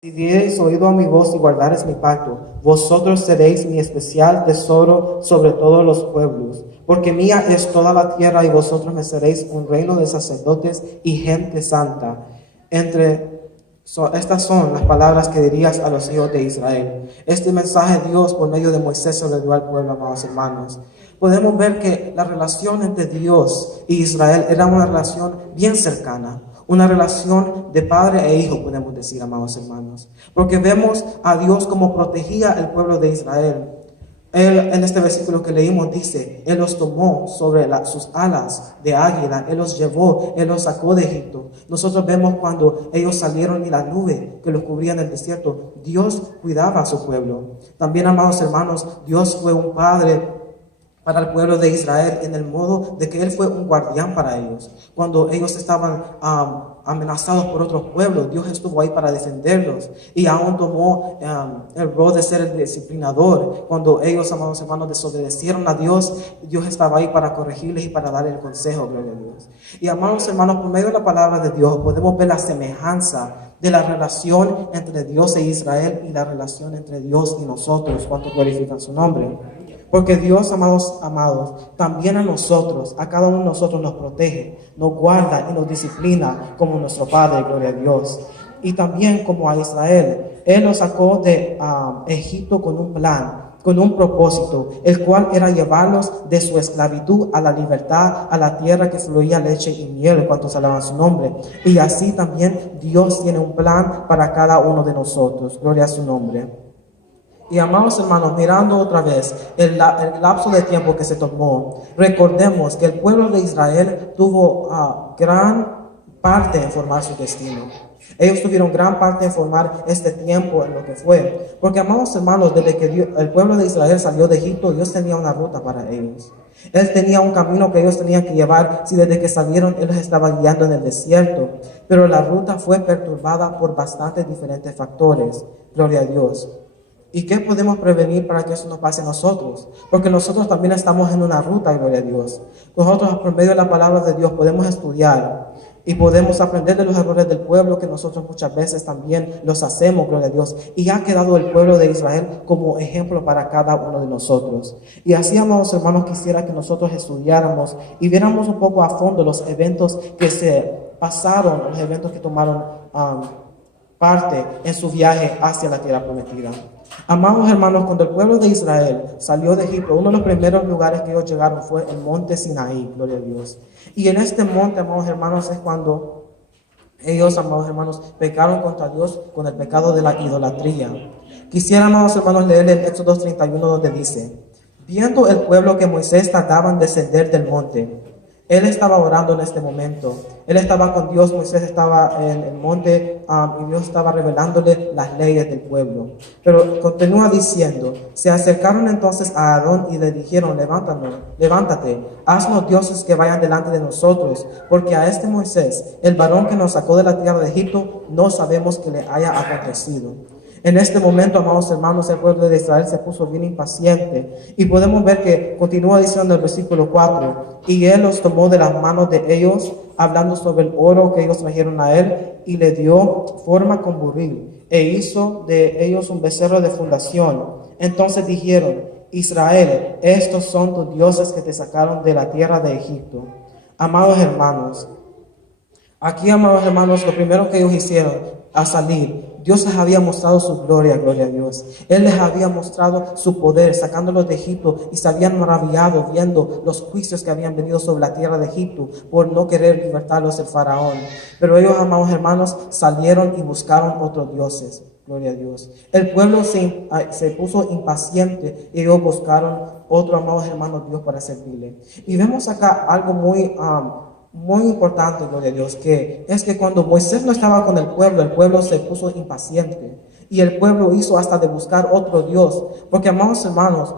Si diereis oído a mi voz y guardareis mi pacto, vosotros seréis mi especial tesoro sobre todos los pueblos, porque mía es toda la tierra y vosotros me seréis un reino de sacerdotes y gente santa. Estas son las palabras que dirías a los hijos de Israel. Este mensaje Dios por medio de Moisés se lo dio al pueblo, amados hermanos. Podemos ver que la relación entre Dios y Israel era una relación bien cercana. Una relación de padre e hijo, podemos decir, amados hermanos. Porque vemos a Dios como protegía el pueblo de Israel. Él, en este versículo que leímos, dice, Él los tomó sobre sus alas de águila, Él los llevó, Él los sacó de Egipto. Nosotros vemos cuando ellos salieron y la nube que los cubría en el desierto, Dios cuidaba a su pueblo. También, amados hermanos, Dios fue un padre para el pueblo de Israel en el modo de que Él fue un guardián para ellos. Cuando ellos estaban amenazados por otros pueblos, Dios estuvo ahí para defenderlos y aún tomó el rol de ser el disciplinador. Cuando ellos, amados hermanos, desobedecieron a Dios, Dios estaba ahí para corregirles y para darle el consejo, gloria a Dios. Y amados hermanos, por medio de la palabra de Dios podemos ver la semejanza de la relación entre Dios e Israel y la relación entre Dios y nosotros cuando glorifican su nombre. Porque Dios, amados, también a nosotros, a cada uno de nosotros nos protege, nos guarda y nos disciplina como nuestro Padre, gloria a Dios. Y también como a Israel, Él nos sacó de Egipto con un plan, con un propósito, el cual era llevarlos de su esclavitud a la libertad, a la tierra que fluía leche y miel, cuanto alaban su nombre. Y así también Dios tiene un plan para cada uno de nosotros, gloria a su nombre. Y amados hermanos, mirando otra vez el lapso de tiempo que se tomó, recordemos que el pueblo de Israel tuvo gran parte en formar su destino. Ellos tuvieron gran parte en formar este tiempo en lo que fue. Porque, amados hermanos, desde que el pueblo de Israel salió de Egipto, Dios tenía una ruta para ellos. Él tenía un camino que ellos tenían que llevar. Si desde que salieron, Él los estaba guiando en el desierto. Pero la ruta fue perturbada por bastantes diferentes factores. Gloria a Dios. ¿Y qué podemos prevenir para que eso no pase a nosotros? Porque nosotros también estamos en una ruta, gloria a Dios. Nosotros, por medio de la palabra de Dios, podemos estudiar y podemos aprender de los errores del pueblo que nosotros muchas veces también los hacemos, gloria a Dios. Y ha quedado el pueblo de Israel como ejemplo para cada uno de nosotros. Y así, amados hermanos, quisiera que nosotros estudiáramos y viéramos un poco a fondo los eventos que se pasaron, los eventos que tomaron parte en su viaje hacia la tierra prometida. Amados hermanos, cuando el pueblo de Israel salió de Egipto, uno de los primeros lugares que ellos llegaron fue el monte Sinaí, gloria a Dios. Y en este monte, amados hermanos, es cuando ellos, amados hermanos, pecaron contra Dios con el pecado de la idolatría. Quisiera, amados hermanos, leer el Éxodo 31 donde dice: viendo el pueblo que Moisés tardaba en descender del monte, él estaba orando en este momento. Él estaba con Dios, Moisés estaba en el monte y Dios estaba revelándole las leyes del pueblo. Pero continúa diciendo: se acercaron entonces a Aarón y le dijeron: levántate, haznos dioses que vayan delante de nosotros, porque a este Moisés, el varón que nos sacó de la tierra de Egipto, no sabemos que le haya acontecido. En este momento, amados hermanos, el pueblo de Israel se puso bien impaciente. Y podemos ver que continúa diciendo el versículo 4: y Él los tomó de las manos de ellos, hablando sobre el oro que ellos trajeron a Él, y le dio forma con buril, e hizo de ellos un becerro de fundación. Entonces dijeron: Israel, estos son tus dioses que te sacaron de la tierra de Egipto. Amados hermanos, aquí, amados hermanos, lo primero que ellos hicieron al salir, Dios les había mostrado su gloria, gloria a Dios. Él les había mostrado su poder, sacándolos de Egipto, y se habían maravillado viendo los juicios que habían venido sobre la tierra de Egipto por no querer libertarlos el faraón. Pero ellos, amados hermanos, salieron y buscaron otros dioses, gloria a Dios. El pueblo se puso impaciente y ellos buscaron otro, amados hermanos, Dios para servirle. Y vemos acá algo muy importante, gloria a Dios, que es que cuando Moisés no estaba con el pueblo se puso impaciente y el pueblo hizo hasta de buscar otro Dios, porque, amados hermanos,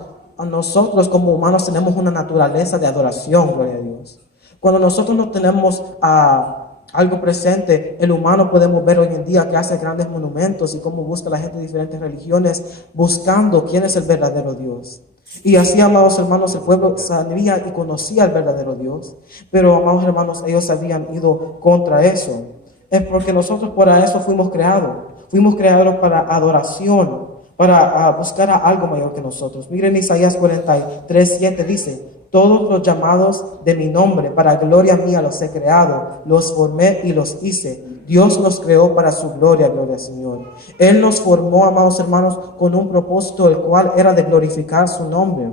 nosotros como humanos tenemos una naturaleza de adoración, gloria a Dios. Cuando nosotros no tenemos algo presente, el humano podemos ver hoy en día que hace grandes monumentos y cómo busca la gente de diferentes religiones buscando quién es el verdadero Dios. Y así, amados hermanos, el pueblo sabía y conocía al verdadero Dios, pero, amados hermanos, ellos habían ido contra eso. Es porque nosotros para eso fuimos creados. Fuimos creados para adoración, para buscar a algo mayor que nosotros. Miren Isaías 43:7 dice, todos los llamados de mi nombre, para gloria mía los he creado, los formé y los hice. Dios nos creó para su gloria, gloria al Señor. Él nos formó, amados hermanos, con un propósito, el cual era de glorificar su nombre.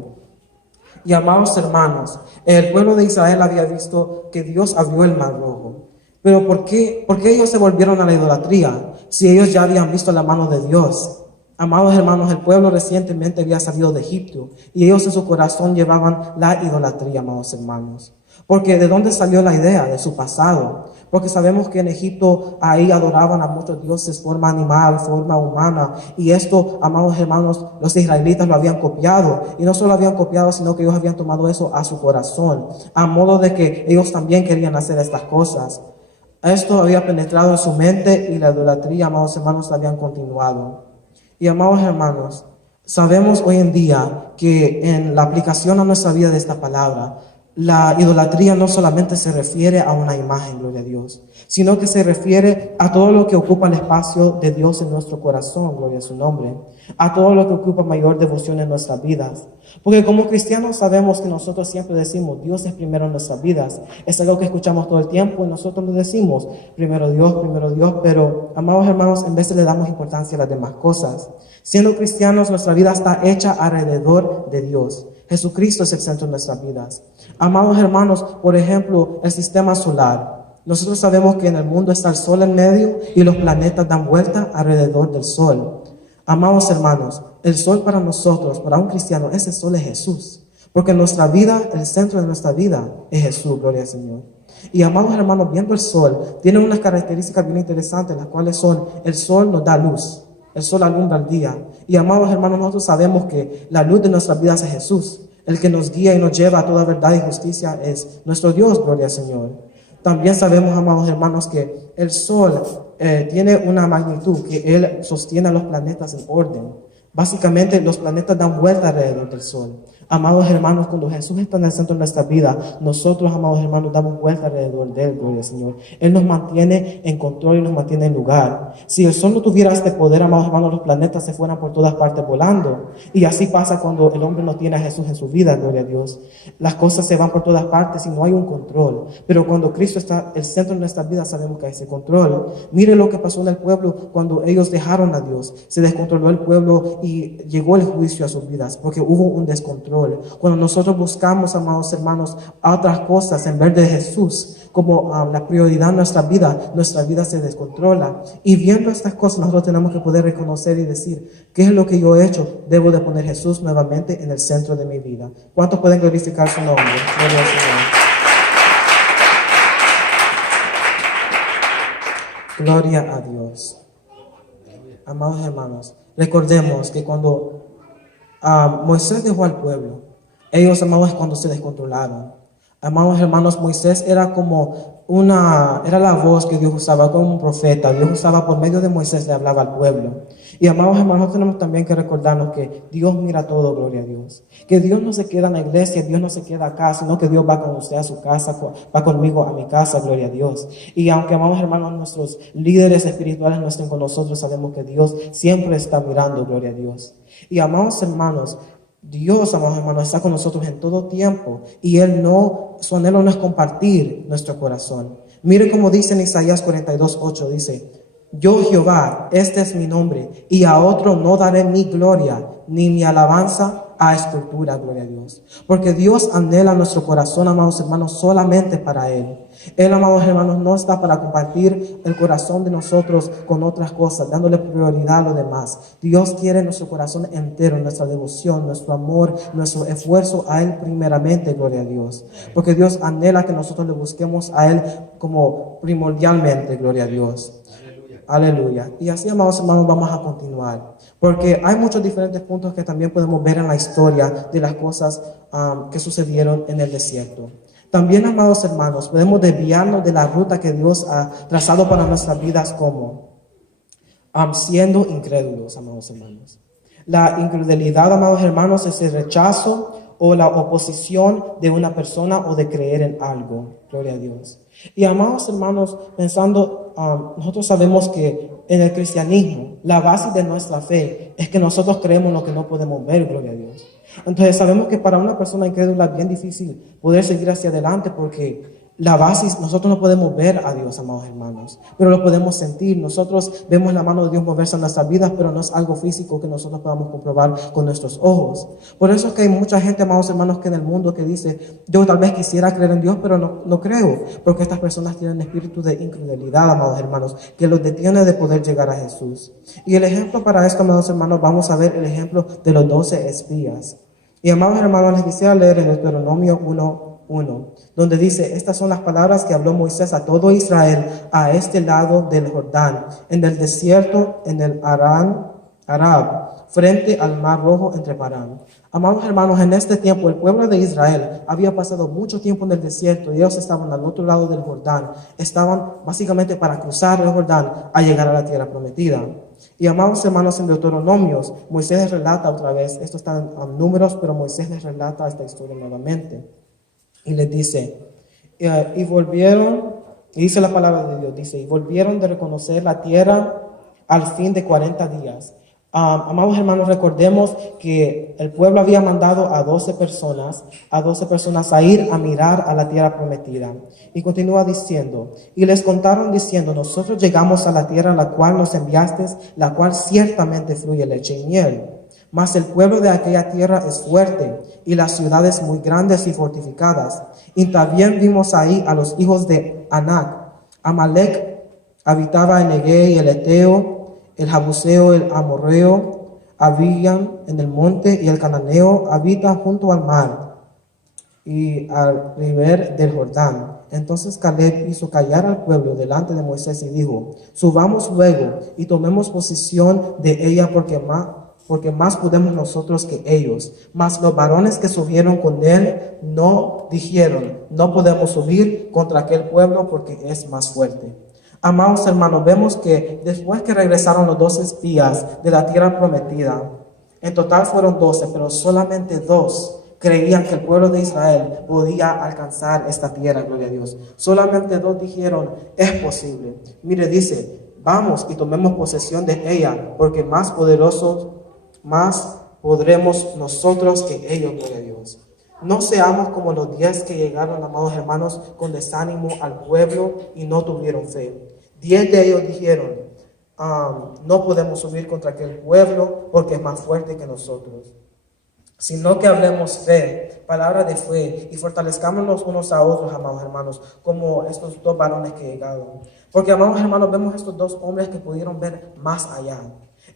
Y amados hermanos, el pueblo de Israel había visto que Dios abrió el mar rojo. Pero ¿por qué ellos se volvieron a la idolatría si ellos ya habían visto la mano de Dios? Amados hermanos, el pueblo recientemente había salido de Egipto y ellos en su corazón llevaban la idolatría, amados hermanos. Porque ¿de dónde salió la idea? De su pasado. Porque sabemos que en Egipto ahí adoraban a muchos dioses, forma animal, forma humana. Y esto, amados hermanos, los israelitas lo habían copiado. Y no solo lo habían copiado, sino que ellos habían tomado eso a su corazón. A modo de que ellos también querían hacer estas cosas. Esto había penetrado en su mente y la idolatría, amados hermanos, habían continuado. Y amados hermanos, sabemos hoy en día que en la aplicación a nuestra vida de esta palabra, la idolatría no solamente se refiere a una imagen, gloria a Dios, sino que se refiere a todo lo que ocupa el espacio de Dios en nuestro corazón, gloria a su nombre, a todo lo que ocupa mayor devoción en nuestras vidas. Porque como cristianos sabemos que nosotros siempre decimos, Dios es primero en nuestras vidas. Es algo que escuchamos todo el tiempo y nosotros lo decimos, primero Dios, pero amados hermanos, en vez de le damos importancia a las demás cosas. Siendo cristianos, nuestra vida está hecha alrededor de Dios. Jesucristo es el centro de nuestras vidas. Amados hermanos, por ejemplo, el sistema solar. Nosotros sabemos que en el mundo está el sol en medio y los planetas dan vuelta alrededor del sol. Amados hermanos, el sol para nosotros, para un cristiano, ese sol es Jesús. Porque en nuestra vida, el centro de nuestra vida es Jesús, gloria al Señor. Y amados hermanos, viendo el sol, tiene unas características bien interesantes, las cuales son, el sol nos da luz. El sol alumbra el día. Y amados hermanos, nosotros sabemos que la luz de nuestras vidas es Jesús. El que nos guía y nos lleva a toda verdad y justicia es nuestro Dios, gloria al Señor. También sabemos, amados hermanos, que el sol tiene una magnitud, que Él sostiene a los planetas en orden. Básicamente, los planetas dan vuelta alrededor del sol. Amados hermanos, cuando Jesús está en el centro de nuestra vida, nosotros, amados hermanos, damos vuelta alrededor de Él, gloria al Señor. Él nos mantiene en control y nos mantiene en lugar. Si el sol no tuviera este poder, amados hermanos, los planetas se fueran por todas partes volando. Y así pasa cuando el hombre no tiene a Jesús en su vida, gloria a Dios. Las cosas se van por todas partes y no hay un control. Pero cuando Cristo está el centro de nuestra vida, sabemos que hay ese control. Mire lo que pasó en el pueblo cuando ellos dejaron a Dios. Se descontroló el pueblo y llegó el juicio a sus vidas, porque hubo un descontrol. Cuando nosotros buscamos, amados hermanos, a otras cosas en vez de Jesús como la prioridad en nuestra vida se descontrola. Y viendo estas cosas, nosotros tenemos que poder reconocer y decir, ¿qué es lo que yo he hecho? Debo de poner Jesús nuevamente en el centro de mi vida. ¿Cuántos pueden glorificar su nombre? Gloria al Señor. Gloria a Dios. Amados hermanos, recordemos que cuando Moisés dejó al pueblo, ellos, amados, cuando se descontrolaron. Amados hermanos, Moisés era era la voz que Dios usaba como un profeta. Dios usaba por medio de Moisés, le hablaba al pueblo. Y amados hermanos, tenemos también que recordarnos que Dios mira todo, gloria a Dios. Que Dios no se queda en la iglesia, Dios no se queda acá, sino que Dios va con usted a su casa, va conmigo a mi casa, gloria a Dios. Y aunque, amados hermanos, nuestros líderes espirituales no estén con nosotros, sabemos que Dios siempre está mirando, gloria a Dios. Y amados hermanos, Dios, amados hermanos, está con nosotros en todo tiempo y su anhelo no es compartir nuestro corazón. Mire cómo dice en Isaías 42:8, dice, yo Jehová, este es mi nombre, y a otro no daré mi gloria, ni mi alabanza a escultura, gloria a Dios. Porque Dios anhela nuestro corazón, amados hermanos, solamente para Él. Él, amados hermanos, no está para compartir el corazón de nosotros con otras cosas, dándole prioridad a lo demás. Dios quiere nuestro corazón entero, nuestra devoción, nuestro amor, nuestro esfuerzo a Él primeramente, gloria a Dios. Porque Dios anhela que nosotros le busquemos a Él como primordialmente, gloria a Dios. Aleluya. Y así, amados hermanos, vamos a continuar. Porque hay muchos diferentes puntos que también podemos ver en la historia de las cosas que sucedieron en el desierto. También, amados hermanos, podemos desviarnos de la ruta que Dios ha trazado para nuestras vidas como siendo incrédulos, amados hermanos. La incredulidad, amados hermanos, es el rechazo o la oposición de una persona o de creer en algo. Gloria a Dios. Y amados hermanos, pensando, nosotros sabemos que en el cristianismo, la base de nuestra fe es que nosotros creemos lo que no podemos ver, gloria a Dios. Entonces sabemos que para una persona incrédula es bien difícil poder seguir hacia adelante porque la base, nosotros no podemos ver a Dios, amados hermanos, pero lo podemos sentir. Nosotros vemos la mano de Dios moverse en nuestras vidas, pero no es algo físico que nosotros podamos comprobar con nuestros ojos. Por eso es que hay mucha gente, amados hermanos, que en el mundo que dice, yo tal vez quisiera creer en Dios, pero no creo, porque estas personas tienen espíritu de incredulidad, amados hermanos, que los detiene de poder llegar a Jesús. Y el ejemplo para esto, amados hermanos, vamos a ver el ejemplo de los 12 espías. Y amados hermanos, les quisiera leer en Deuteronomio 1:1, donde dice, estas son las palabras que habló Moisés a todo Israel a este lado del Jordán, en el desierto, en el Arab, frente al mar rojo entre Parán. Amados hermanos, en este tiempo el pueblo de Israel había pasado mucho tiempo en el desierto y ellos estaban al otro lado del Jordán. Estaban básicamente para cruzar el Jordán a llegar a la tierra prometida. Y amados hermanos, en Deuteronomios, Moisés les relata otra vez, esto está en Números, pero Moisés les relata esta historia nuevamente. Y les dice, y volvieron, y dice la palabra de Dios, dice, y volvieron de reconocer la tierra al fin de 40 días. Amados hermanos, recordemos que el pueblo había mandado a 12 personas a ir a mirar a la tierra prometida. Y continúa diciendo, y les contaron diciendo, nosotros llegamos a la tierra a la cual nos enviaste, la cual ciertamente fluye leche y miel. Mas el pueblo de aquella tierra es fuerte, y las ciudades muy grandes y fortificadas. Y también vimos ahí a los hijos de Anac. Amalek habitaba en Negué, el Eteo, el Jabuseo, el Amorreo, habían en el monte, y el Cananeo habita junto al mar y al river del Jordán. Entonces Caleb hizo callar al pueblo delante de Moisés y dijo, subamos luego y tomemos posesión de ella porque más podemos nosotros que ellos. Mas los varones que subieron con él no dijeron, no podemos subir contra aquel pueblo porque es más fuerte. Amados hermanos, vemos que después que regresaron los 12 espías de la tierra prometida, en total fueron 12, pero solamente 2 creían que el pueblo de Israel podía alcanzar esta tierra, gloria a Dios. Solamente 2 dijeron, es posible. Mire, dice, vamos y tomemos posesión de ella, porque más poderosos, más podremos nosotros que ellos, gloria a Dios. No seamos como los 10 que llegaron, amados hermanos, con desánimo al pueblo y no tuvieron fe. 10 de ellos dijeron, no podemos subir contra aquel pueblo porque es más fuerte que nosotros. Sino que hablemos fe, palabra de fe, y fortalezcámonos unos a otros, amados hermanos, como estos 2 varones que llegaron. Porque, amados hermanos, vemos estos 2 hombres que pudieron ver más allá.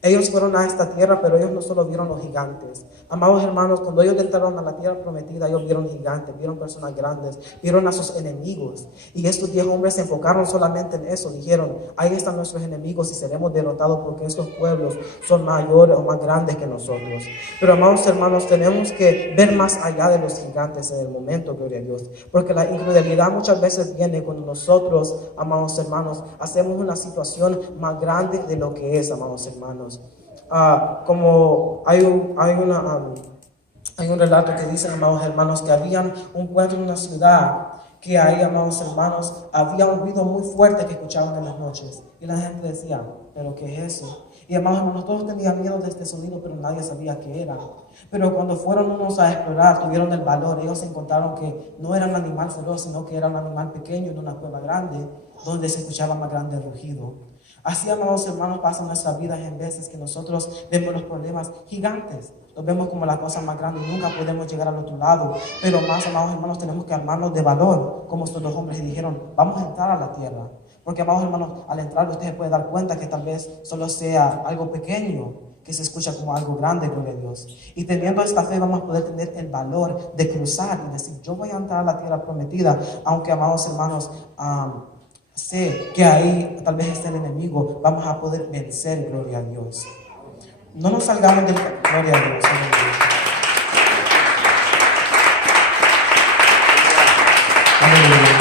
Ellos fueron a esta tierra, pero ellos no solo vieron los gigantes. Amados hermanos, cuando ellos entraron a la tierra prometida, ellos vieron gigantes, vieron personas grandes, vieron a sus enemigos. Y estos 10 hombres se enfocaron solamente en eso. Dijeron, ahí están nuestros enemigos y seremos derrotados porque estos pueblos son mayores o más grandes que nosotros. Pero, amados hermanos, tenemos que ver más allá de los gigantes en el momento, gloria a Dios. Porque la incredulidad muchas veces viene cuando nosotros, amados hermanos, hacemos una situación más grande de lo que es, amados hermanos. Como hay un relato que dice, amados hermanos, que había un pueblo en una ciudad que ahí, amados hermanos, había un ruido muy fuerte que escuchaban en las noches. Y la gente decía, ¿pero qué es eso? Y amados hermanos, todos tenían miedo de este sonido, pero nadie sabía qué era. Pero cuando fueron unos a explorar, tuvieron el valor. Ellos encontraron que no era un animal feroz, sino que era un animal pequeño en una cueva grande, donde se escuchaba más grande el rugido. Así, amados hermanos, pasa en nuestras vidas en veces que nosotros vemos los problemas gigantes. Los vemos como las cosas más grandes y nunca podemos llegar al otro lado. Pero más, amados hermanos, tenemos que armarnos de valor, como estos 2 hombres dijeron, vamos a entrar a la tierra. Porque, amados hermanos, al entrar usted se puede dar cuenta que tal vez solo sea algo pequeño, que se escucha como algo grande, gloria a Dios. Y teniendo esta fe vamos a poder tener el valor de cruzar y decir, yo voy a entrar a la tierra prometida, aunque, amados hermanos, sé que ahí tal vez esté el enemigo, vamos a poder vencer, gloria a Dios. No nos salgamos del... Gloria a Dios. Aleluya.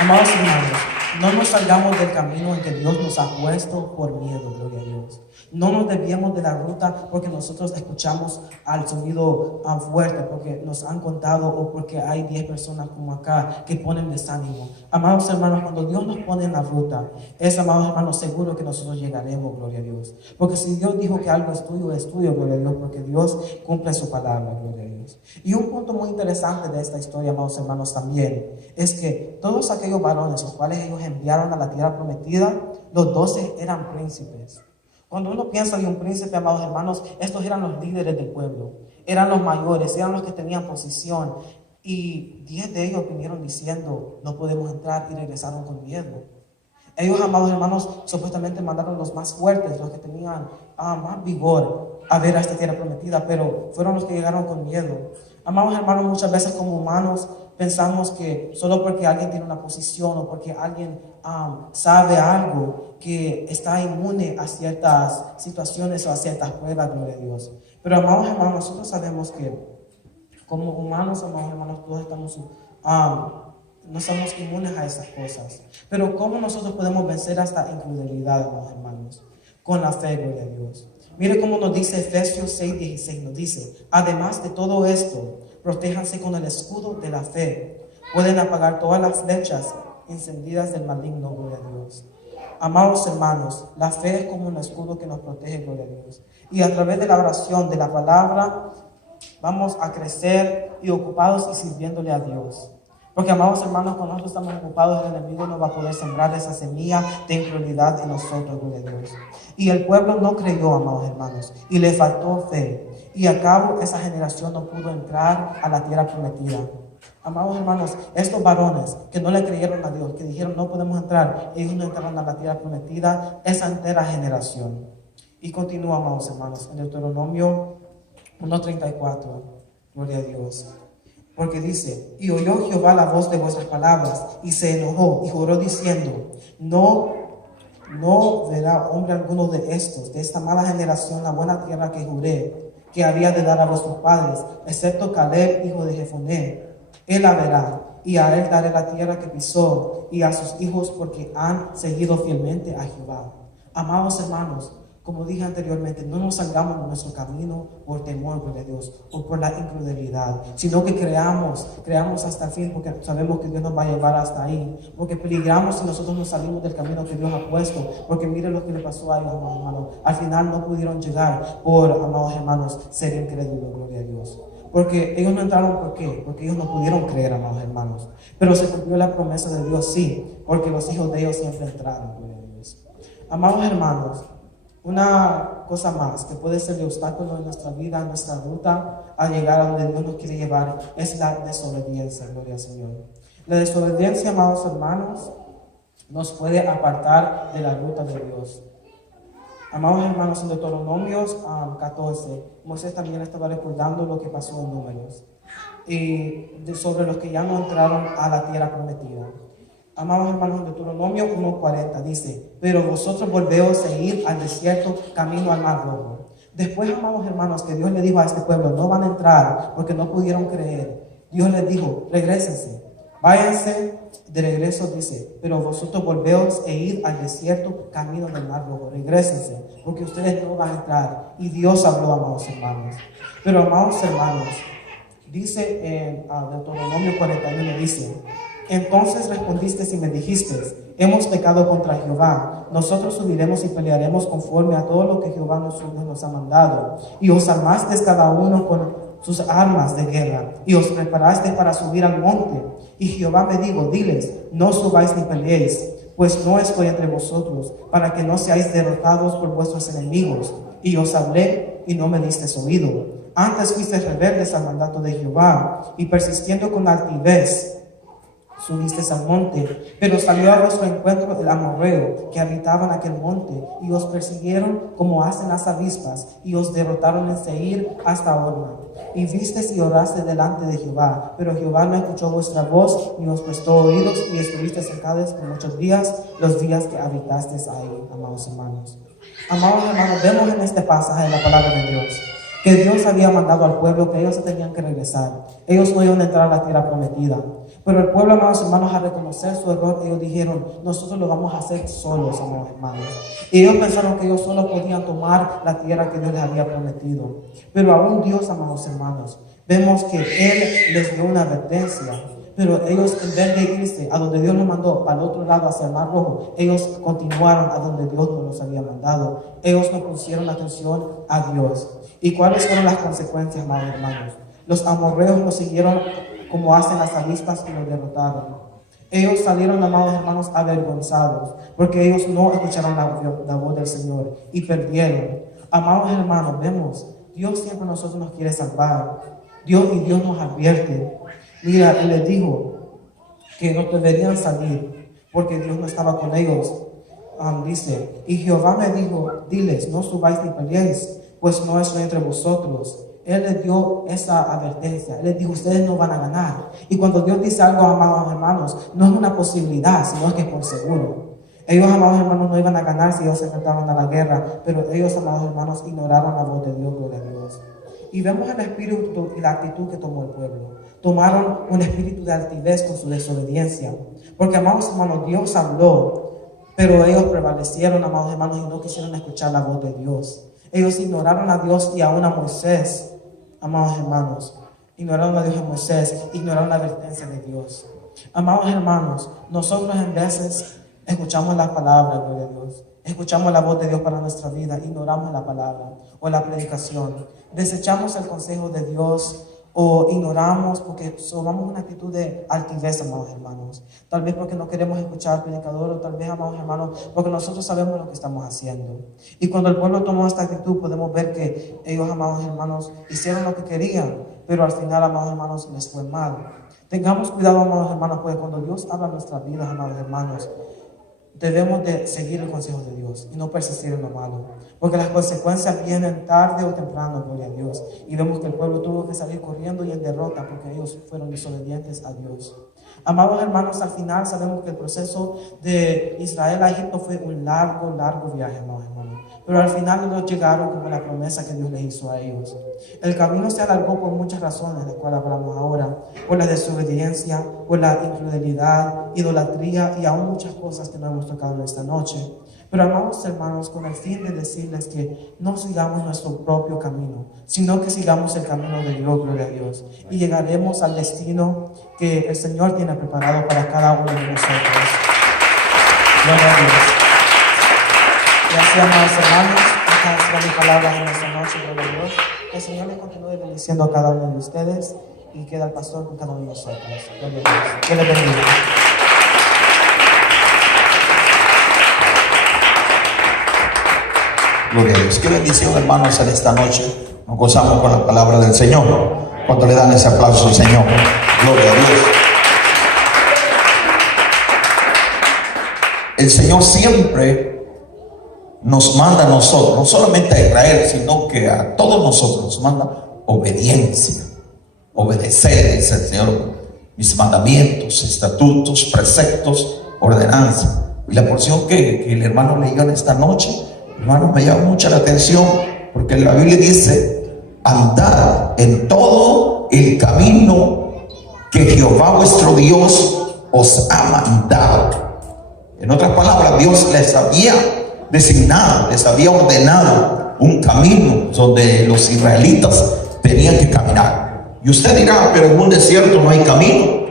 Amados hermanos, No nos salgamos del camino en que Dios nos ha puesto por miedo, gloria a Dios. No nos desviemos de la ruta porque nosotros escuchamos al sonido fuerte, porque nos han contado o porque hay 10 personas como acá que ponen desánimo. Amados hermanos, cuando Dios nos pone en la ruta, es, amados hermanos, seguro que nosotros llegaremos, gloria a Dios. Porque si Dios dijo que algo es tuyo, gloria a Dios, porque Dios cumple su palabra, gloria a Dios. Y un punto muy interesante de esta historia, amados hermanos, también, es que todos aquellos varones, los cuales ellos enviaron a la tierra prometida, los 12 eran príncipes. Cuando uno piensa de un príncipe, amados hermanos, estos eran los líderes del pueblo, eran los mayores, eran los que tenían posición. Y 10 de ellos vinieron diciendo, no podemos entrar, y regresaron con miedo. Ellos, amados hermanos, supuestamente mandaron los más fuertes, los que tenían más vigor a ver a esta tierra prometida, pero fueron los que llegaron con miedo. Amados hermanos, muchas veces como humanos pensamos que solo porque alguien tiene una posición o porque alguien sabe algo, que está inmune a ciertas situaciones o a ciertas pruebas, gloria a Dios. Pero amados hermanos, nosotros sabemos que como humanos, amados hermanos, todos estamos, no somos inmunes a esas cosas. Pero ¿cómo nosotros podemos vencer esta incredulidad, amados hermanos? Con la fe, gloria a Dios. Mire cómo nos dice Efesios 6:16, nos dice, además de todo esto, protéjanse con el escudo de la fe. Pueden apagar todas las flechas encendidas del maligno, gloria a Dios. Amados hermanos, la fe es como un escudo que nos protege, gloria a Dios. Y a través de la oración, de la palabra, vamos a crecer y ocupados y sirviéndole a Dios. Porque, amados hermanos, cuando nosotros estamos ocupados, el enemigo no va a poder sembrar esa semilla de incredulidad en nosotros, gloria a Dios. Y el pueblo no creyó, amados hermanos, y le faltó fe. Y a cabo esa generación no pudo entrar a la tierra prometida. Amados hermanos, estos varones que no le creyeron a Dios, que dijeron no podemos entrar, ellos no entraron a la tierra prometida, esa entera generación. Y continúa, amados hermanos, en Deuteronomio 1:34, gloria a Dios. Porque dice, y oyó Jehová la voz de vuestras palabras, y se enojó, y juró diciendo, no verá hombre alguno de estos, de esta mala generación, la buena tierra que juré, que había de dar a vuestros padres, excepto Caleb, hijo de Jefoné. Él la verá, y a él daré la tierra que pisó, y a sus hijos, porque han seguido fielmente a Jehová. Amados hermanos, como dije anteriormente, no nos salgamos de nuestro camino por temor, gloria a Dios, o por la incredulidad, sino que creamos hasta el fin, porque sabemos que Dios nos va a llevar hasta ahí, porque peligramos si nosotros nos salimos del camino que Dios ha puesto, porque mire lo que le pasó a ellos, amados hermanos. Al final no pudieron llegar por, amados hermanos, ser incrédulos, gloria a Dios. Porque ellos no entraron, ¿por qué? Porque ellos no pudieron creer, amados hermanos. Pero se cumplió la promesa de Dios, sí, porque los hijos de ellos siempre entraron, gloria a Dios. Amados hermanos, una cosa más que puede ser de obstáculo en nuestra vida, en nuestra ruta a llegar a donde Dios nos quiere llevar, es la desobediencia, gloria al Señor. La desobediencia, amados hermanos, nos puede apartar de la ruta de Dios. Amados hermanos, en Deuteronomios 14, Moisés también estaba recordando lo que pasó en Números y sobre los que ya no entraron a la tierra prometida. Amados hermanos, en Deuteronomio 1:40 dice, pero vosotros volveos a ir al desierto camino al mar rojo. Después, amados hermanos, que Dios le dijo a este pueblo, no van a entrar porque no pudieron creer. Dios les dijo, regrésense, váyanse de regreso, dice, pero vosotros volveos a ir al desierto camino del mar rojo. Regrésense, porque ustedes no van a entrar. Y Dios habló, amados hermanos. Pero, amados hermanos, dice en Deuteronomio 41, dice, entonces respondiste y me dijiste, hemos pecado contra Jehová, nosotros subiremos y pelearemos conforme a todo lo que Jehová nos ha mandado, y os armaste cada uno con sus armas de guerra, y os preparaste para subir al monte. Y Jehová me dijo, diles, no subáis ni peleéis, pues no estoy entre vosotros, para que no seáis derrotados por vuestros enemigos. Y os hablé, y no me disteis oído. Antes fuisteis rebeldes al mandato de Jehová, y persistiendo con altivez, subisteis al monte, pero salió a vuestro encuentro el amorreo que habitaba en aquel monte, y os persiguieron como hacen las avispas, y os derrotaron en Seir hasta Horma. Y visteis y oraste delante de Jehová, pero Jehová no escuchó vuestra voz, ni os prestó oídos, y estuvisteis cercados por muchos días, los días que habitasteis ahí, amados hermanos. Amados hermanos, vemos en este pasaje de la palabra de Dios que Dios había mandado al pueblo que ellos se tenían que regresar. Ellos no iban a entrar a la tierra prometida. Pero el pueblo, amados hermanos, al reconocer su error, ellos dijeron, nosotros lo vamos a hacer solos, amados hermanos. Y ellos pensaron que ellos solo podían tomar la tierra que Dios les había prometido. Pero aún Dios, amados hermanos, vemos que Él les dio una advertencia. Pero ellos, en vez de irse a donde Dios los mandó, para el otro lado, hacia el Mar Rojo, ellos continuaron a donde Dios no los había mandado. Ellos no pusieron atención a Dios. ¿Y cuáles fueron las consecuencias, amados hermanos? Los amorreos los siguieron como hacen las avispas y los derrotaron. Ellos salieron, amados hermanos, avergonzados, porque ellos no escucharon la voz del Señor y perdieron. Amados hermanos, vemos, Dios siempre a nosotros nos quiere salvar. Dios nos advierte. Mira, Él les dijo que no deberían salir porque Dios no estaba con ellos. Dice, y Jehová me dijo, diles, no subáis ni peleéis, pues no es entre vosotros. Él les dio esa advertencia. Él les dijo, ustedes no van a ganar. Y cuando Dios dice algo, amados hermanos, no es una posibilidad, sino es que es por seguro. Ellos, amados hermanos, no iban a ganar si ellos se enfrentaban a la guerra, pero ellos, amados hermanos, ignoraron la voz de Dios, gloria a Dios. Y vemos el espíritu y la actitud que tomó el pueblo. Tomaron un espíritu de altivez con su desobediencia. Porque, amados hermanos, Dios habló, pero ellos prevalecieron, amados hermanos, y no quisieron escuchar la voz de Dios. Ellos ignoraron a Dios y aún a Moisés, amados hermanos. Ignoraron a Dios y a Moisés, ignoraron la advertencia de Dios. Amados hermanos, nosotros en veces escuchamos la palabra, gloria a Dios. Escuchamos la voz de Dios para nuestra vida, ignoramos la palabra o la predicación. Desechamos el consejo de Dios o ignoramos porque tomamos una actitud de altivez, amados hermanos. Tal vez porque no queremos escuchar al predicador, o tal vez, amados hermanos, porque nosotros sabemos lo que estamos haciendo. Y cuando el pueblo tomó esta actitud, podemos ver que ellos, amados hermanos, hicieron lo que querían, pero al final, amados hermanos, les fue mal. Tengamos cuidado, amados hermanos, porque cuando Dios habla en nuestras vidas, amados hermanos, debemos de seguir el consejo de Dios y no persistir en lo malo, porque las consecuencias vienen tarde o temprano, gloria a Dios. Y vemos que el pueblo tuvo que salir corriendo y en derrota porque ellos fueron desobedientes a Dios. Amados hermanos, al final sabemos que el proceso de Israel a Egipto fue un largo viaje, amados hermanos. Pero al final no llegaron como la promesa que Dios les hizo a ellos. El camino se alargó por muchas razones, de las cuales hablamos ahora. Por la desobediencia, por la infidelidad, idolatría y aún muchas cosas que no hemos tocado en esta noche. Pero amados hermanos, con el fin de decirles que no sigamos nuestro propio camino, sino que sigamos el camino de Dios, gloria a Dios. Y llegaremos al destino que el Señor tiene preparado para cada uno de nosotros. Gloria a Dios. Gracias, amados hermanos. Estas son mis palabras en esta noche, gloria a Dios. Que el Señor les continúe bendiciendo a cada uno de ustedes y queda el pastor con cada uno de nosotros. Gloria a Dios. Que les bendiga. Gloria a Dios. Qué bendición, hermanos, en esta noche. Nos gozamos con la palabra del Señor. Cuando le dan ese aplauso al Señor. Gloria a Dios. El Señor siempre nos manda a nosotros, no solamente a Israel, sino que a todos nosotros nos manda obediencia. Obedecer, dice el Señor, mis mandamientos, estatutos, preceptos, ordenanzas. Y la porción que el hermano leyó en esta noche, hermano, me llama mucho la atención, porque la Biblia dice, andad en todo el camino que Jehová vuestro Dios os ha mandado. En otras palabras, Dios les había designado, les había ordenado un camino donde los israelitas tenían que caminar. Y usted dirá, pero en un desierto no hay camino.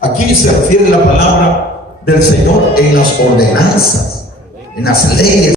Aquí se refiere la palabra del Señor en las ordenanzas, en las leyes.